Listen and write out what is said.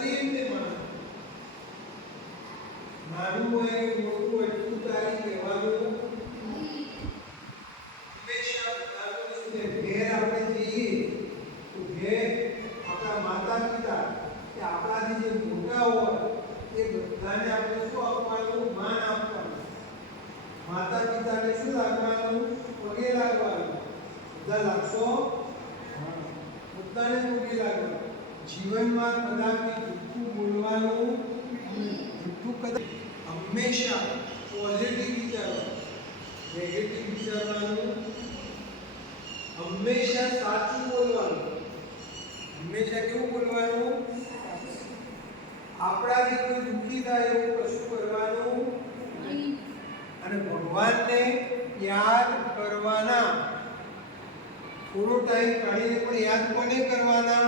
બધી રીતે માણસ નાનું હોય મોટું એટલું તારી કહેવાનું હંમેશા બધાનું છે ઘેર આપણે જઈએ તો ઘેર આપણા માતા પિતા કે આપણાથી જે મોટા હોય એ બધાને આપણે શું આપવાનું? માન આપવાનું. માતા પિતાને શું લાગવાનું? પગે લાગવાનું. બધા લાગશો? બધાને પગે લાગવાનું. જીવનમાં કદાપી જૂઠું બોલવાનું, જૂઠું કદાચ હંમેશા પોઝિટિવ વિચારવાનું, નેગેટિવ વિચારવાનું. હંમેશા સાચું બોલવાનું. હંમેશા કેવું બોલવાનું? આપણાથી કોઈ દુઃખી થાય એવું કશું કરવાનું નહીં. અને ભગવાનને યાદ કરવાના. થોડો ટાઈમ કાઢીને પણ યાદ કોને કરવાના?